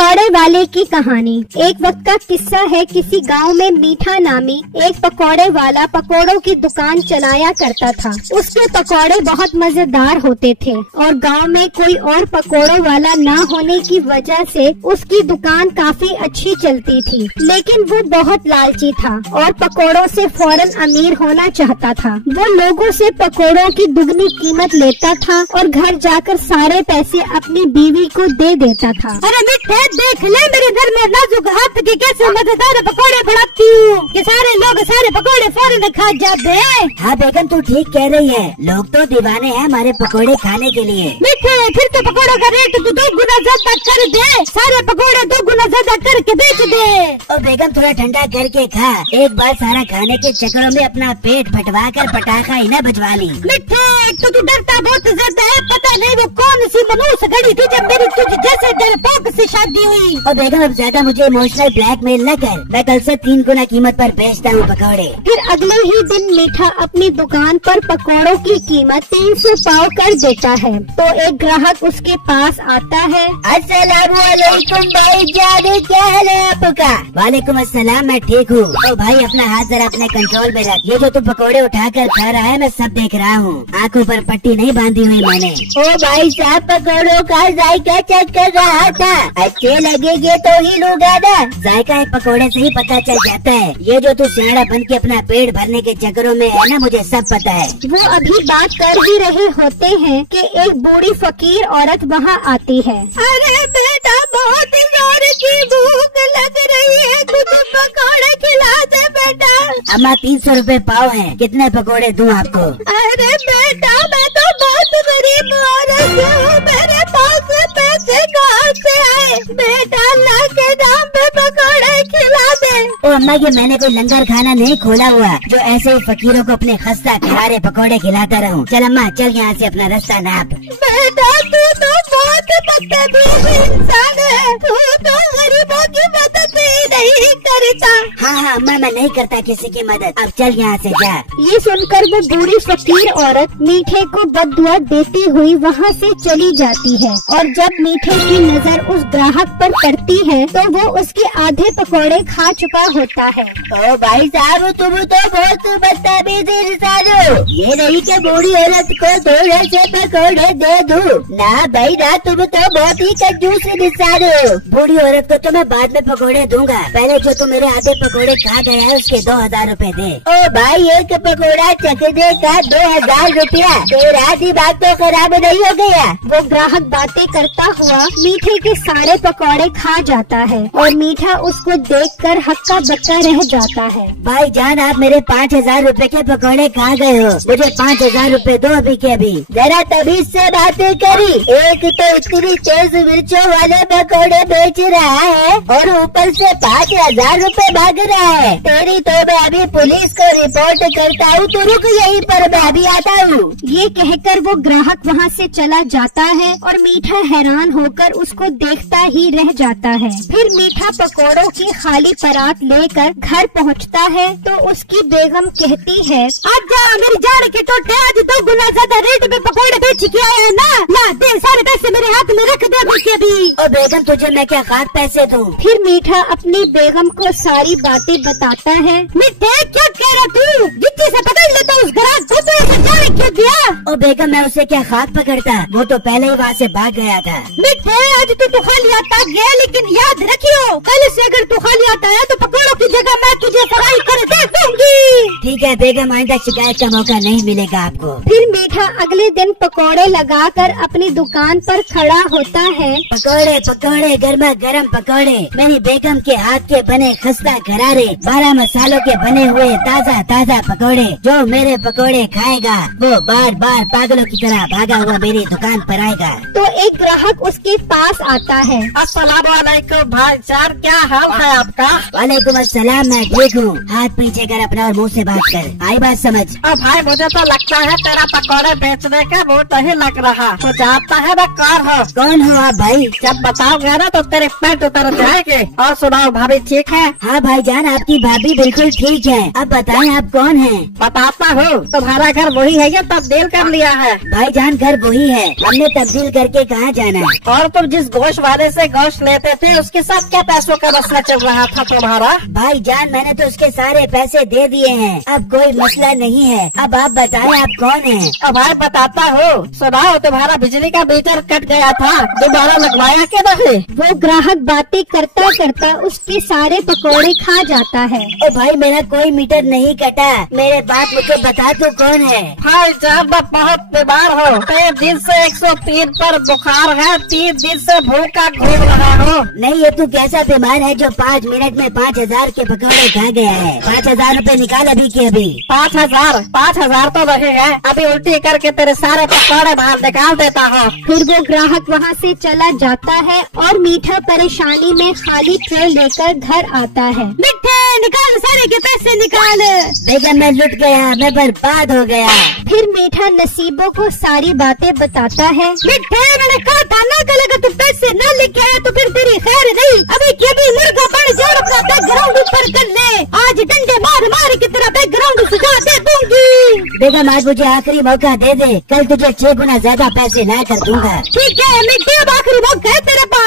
पकौड़े वाले की कहानी। एक वक्त का किस्सा है। किसी गांव में मीठा नामी एक पकौड़े वाला पकौड़ों की दुकान चलाया करता था। उसके पकौड़े बहुत मजेदार होते थे और गांव में कोई और पकौड़ों वाला न होने की वजह से उसकी दुकान काफी अच्छी चलती थी। लेकिन वो बहुत लालची था और पकौड़ों से फौरन अमीर होना चाहता था। वो लोगों से पकौड़ों की दुगनी कीमत लेता था और घर जाकर सारे पैसे अपनी बीवी को दे देता था। अरे मिठे, देख ले मेरे घर में नाजुक हाथ के कैसे मजेदार पकौड़े बनाती हूँ कि सारे लोग सारे पकौड़े फौरन खा जाते हैं। हाँ बेगम, तू ठीक कह रही है। लोग तो दीवाने हैं हमारे पकौड़े खाने के लिए। मिठे, फिर तो पकौड़ों का रेट तू 2 गुना ज्यादा कर दे। सारे पकौड़े 2 गुना ज्यादा करके बेच दे। और बेगम थोड़ा ठंडा करके खा। एक बार सारा खाने के चक्करों में अपना पेट फटवा कर पटाखा ही न बजवा ली। मिठे, तो तू डरता बहुत ज्यादा है। पता नहीं वो कौन सी मनुष्य घड़ी थी जब मेरी तुझ जैसे डरपोक से शादी हुई। और बेगम अब ज्यादा मुझे इमोशनल ब्लैकमेल न कर। मैं कल से 3 गुना कीमत पर बेचता हूँ पकौड़े। फिर अगले ही दिन मीठा अपनी दुकान पर पकौड़ों की कीमत 300 पाव कर देता है। तो एक ग्राहक उसके पास आता है। अस्सलामुअलैकुम भाईजान, क्या हाल है आपका? वालेकुम अस्सलाम, मैं ठीक हूँ। तो भाई अपना हाथ जरा अपने कंट्रोल में रख। ये जो तू पकौड़े उठा कर खा रहा है मैं सब देख रहा हूँ। आँखों पर पट्टी नहीं बांधी हुई मैंने। ओ भाई साहब, पकौड़ों का जायका चेक कर रहा था। अच्छे लगेंगे तो ही लूंगा ना। जायका एक पकौड़े से ही पता चल जाता है। ये जो तू सियाड़ा बन के अपना पेट भरने के चक्करों में है ना, मुझे सब पता है। वो अभी बात कर ही रहे होते हैं कि एक बूढ़ी फकीर औरत वहाँ आती है। अरे बेटा, बहुत जोर की भूख लग रही है, कुछ पकौड़े खिला दे बेटा। अम्मा 300 रुपए पाव हैं, कितने पकौड़े दूं आपको? अरे बेटा, मैं तो बहुत गरीब औरत हूँ, मेरे पास पैसे कहाँ से आए? बेटा, अल्लाह के नाम पे पकौड़े खिला दे। ओ अम्मा, ये मैंने कोई लंगर खाना नहीं खोला हुआ जो ऐसे ही फकीरों को अपने खस्ता खारे पकौड़े खिलाता रहूं। चल अम्मा, चल यहाँ से अपना रास्ता नाप। बेटा, तू तो बहुत बदतमीज इंसान है। तू तो गरीबों की मदद ही नहीं करता। हाँ अम्मा, मैं नहीं करता किसी की मदद। अब चल यहाँ से जा। ये सुनकर वो बूढ़ी फकीर औरत मीठे को बद्दुआ देती हुई वहाँ से चली जाती है। और जब मीठे की नजर उस ग्राहक पर पड़ती है तो वो उसके आधे पकौड़े खा चुका होता है। ओ भाई साहब, तुम तो बहुत बदतमीज इंसान हो। ये नहीं कि बूढ़ी औरत को थोड़े से पकौड़े दे दूं। ना भाई ना, तुम तो बहुत ही कंजूस इंसान हो। बूढ़ी औरत को तो मैं बाद में पकौड़े दूंगा। पहले जो तू मेरे आधे पकौड़े खा गया है उसके 2000 रुपए दे। ओ भाई, एक पकौड़ा चखने का 2000 रुपया? तेरा दिमाग तो खराब नहीं हो गया? वो ग्राहक बातें करता हुआ मीठे के सारे पकौड़े खा जाता है और मीठा उसको देखकर हक्का बक्का रह जाता है। भाई जान, आप मेरे 5000 रुपए के पकौड़े खा गए हो। मुझे 5000 रुपए दो अभी के अभी। जरा तमीज से बातें करी। एक तो इतनी तेज मिर्चों वाले पकौड़े बेच रहा है और ऊपर से 5000 रुपए मांग रहा है। तेरी तो मैं अभी पुलिस को रिपोर्ट करता हूँ। तू रुक यहीं पर, मैं अभी आता हूँ। ये कहकर वो ग्राहक वहाँ से चला जाता है और मीठा हैरान होकर उसको देखता ही रह जाता है। फिर मीठा पकौड़ों की खाली परात लेकर घर पहुँचता है तो उसकी बेगम कहती है, आजा मेरी जान के टोटे, आज 2 गुना ज्यादा रेट में पकौड़े बेच के आया है ना। ला दे, सारे पैसे मेरे हाथ में रख दे अभी अभी। और बेगम, तुझे मैं क्या खाक पैसे दूं? फिर मीठा अपनी बेगम को सारी बातें बताता है। मिठे, क्या कह रहा तू? गिट्टी से पकड़ लेता उस ग्राहक को, तो ऐसे जाने क्यों दिया? ओ बेगम, मैं उसे क्या खाक पकड़ता? वो तो पहले ही वहाँ से भाग गया था। मिठे, आज तू खाली आता गया, लेकिन याद रखियो, कल से अगर तू खाली आता है तो पकौड़ों की जगह मैं तुझे फ्राई कर दे दूंगी। ठीक है बेगम, आइंदा शिकायत का मौका नहीं मिलेगा आपको। फिर मीठा अगले दिन पकौड़े लगाकर अपनी दुकान पर खड़ा होता है। पकौड़े पकौड़े, गर्मा गर्म पकौड़े, मेरी बेगम के हाथ के बने खस्ता घरारे, 12 मसालों के बने हुए ताज़ा ताज़ा पकौड़े। जो मेरे पकौड़े खाएगा वो बार बार पागलों की तरह भागा हुआ मेरी दुकान पर आएगा। तो एक ग्राहक उसके पास आता है। अस्सलामुअलैकुम भाई साहब, क्या हाल है आपका? वालेकुम अस्सलाम, मैं ठीक हूँ। हाथ पीछे कर अपना और मुँह से बात कर। आई बात समझ? अब भाई, मुझे तो लगता है तेरा पकौड़े बेचने का मूड नहीं लग रहा। तो जानता है मैं कौन हूँ? कौन हो आप भाई? जब बताओगे ना तो तेरे पेट उतर जाएंगे। और सुनाओ, भाभी ठीक है? हाँ भाईजान, आपकी भाभी बिल्कुल ठीक है। अब बताएं आप कौन हैं? बताता हूँ, तुम्हारा घर वही है या तब्दील कर लिया है? भाईजान, घर वही है। हमने तब्दील करके करके कहाँ जाना है? और तुम जिस गोश्त वाले से गोश्त लेते थे उसके साथ क्या पैसों का मसला चल रहा था तुम्हारा? भाईजान मैंने तो उसके सारे पैसे दे दिए हैं, अब कोई मसला नहीं है। अब आप बताएं आप कौन हैं? अब भाई बताता हूँ, सुनाओ तुम्हारा बिजली का मीटर कट गया था, दोबारा लगवाया के नहीं? वो ग्राहक बातें करता करता उसके सारे पकोड़े खा जाता है। ओ भाई मेरा कोई मीटर नहीं कटा, मेरे बात मुझे बता तू कौन है? भाई जब बहुत बीमार हो, 3 दिन से 103 पर बुखार है, 3 दिन से भूखा घूम रहा हो। नहीं ये तू कैसा बीमार है जो 5 मिनट में 5000 के पकौड़े खा गया है? 5000 रूपए निकाल अभी के अभी। 5,000 तो नहीं है, अभी उल्टी करके तेरे सारे पकौड़े बाहर निकाल देता हूँ। फिर वो ग्राहक वहाँ से चला जाता है और मीठा परेशानी में खाली ट्रे लेकर घर आता है। मिठे निकाल, सारे के पैसे निकाल। बेगम मैं लुट गया, मैं बर्बाद हो गया। फिर मीठा नसीबों को सारी बातें बताता है। मिठे मैंने कहा था ना, कल अगर तू पैसे न लेके आया तो फिर तेरी खैर नहीं। अभी के भी मुर्गा बन जा, अपना बैकग्राउंड ऊपर कर ले। आज डंडे मार मार के तेरा बैकग्राउंड सुझा दे दूंगी। बेगम आज मुझे आखिरी मौका दे दे, कल तुझे 6 गुना ज्यादा पैसे ला कर दूंगा। ठीक है मिठे, अब आखिरी मौका है तेरे पास।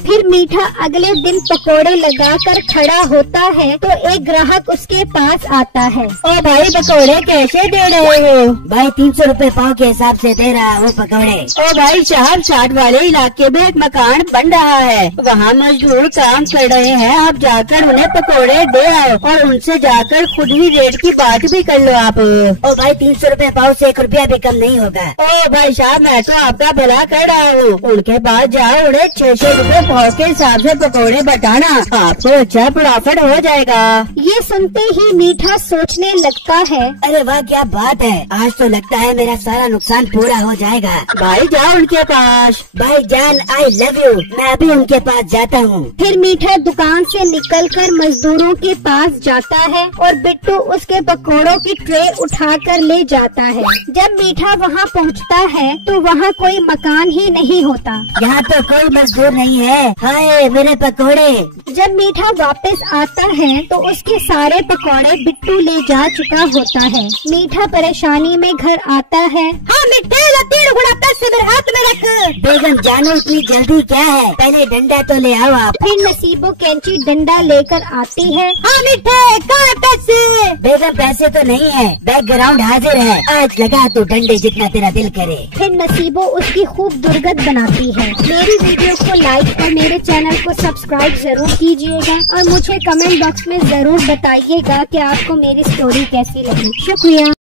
फिर मीठा अगले दिन पकोड़े लगाकर खड़ा होता है तो एक ग्राहक उसके पास आता है। ओ भाई पकौड़े कैसे दे रहे हो? भाई 300 रूपए पाव के हिसाब से दे रहा हूँ पकौड़े। ओ भाई साहब, छाट वाले इलाके में एक मकान बन रहा है, वहाँ मजदूर काम कर रहे हैं, आप जाकर उन्हें पकोड़े दे आओ और उनसे जाकर खुद ही रेट की बात भी कर लो आप। ओ भाई 300 रूपए पाव से 1 रुपया भी कम नहीं होगा। ओ भाई साहब, मैं तो आपका भला कर रहा हूँ, उनके पास जाओ, उन्हें 600 रूपए पाव के हिसाब से पकोड़े बताना, आपको अच्छा प्रॉफिट हो जाएगा। ये सुनते ही मीठा सोचने लगता है, अरे वाह क्या बात है, आज तो लगता है मेरा सारा नुकसान पूरा हो जाएगा। भाई जाओ उनके पास। भाई जान आई लव यू, मैं अभी उनके पास जाता हूँ। फिर मीठा दुकान से निकलकर मजदूरों के पास जाता है और बिट्टू उसके पकोड़ों की ट्रे उठाकर ले जाता है। जब मीठा वहाँ पहुँचता है तो वहाँ कोई मकान ही नहीं होता। यहाँ तो कोई मजदूर नहीं है, हाय मेरे पकोड़े। जब मीठा वापस आता है तो उसके सारे पकोड़े बिट्टू ले जा चुका होता है। मीठा परेशानी में घर आता है। हाँ मिठे, 3 गुना पैसे मेरे हाथ में रख। बेगम जानो इतनी जल्दी क्या है, पहले डंडा तो ले आओ आप। फिर नसीबो कैंची डंडा लेकर आती है। हाँ मिठे कहाँ पैसे? बेगम पैसे तो नहीं है, बैकग्राउंड हाजिर है, आज लगा तू डंडे जितना तेरा दिल करे। फिर नसीबो उसकी खूब दुर्गत बनाती है। मेरी वीडियो को लाइक और मेरे चैनल को सब्सक्राइब जरूर कीजिएगा और मुझे कमेंट बॉक्स में जरूर बताइएगा कि आपको मेरी स्टोरी कैसी लगी। शुक्रिया।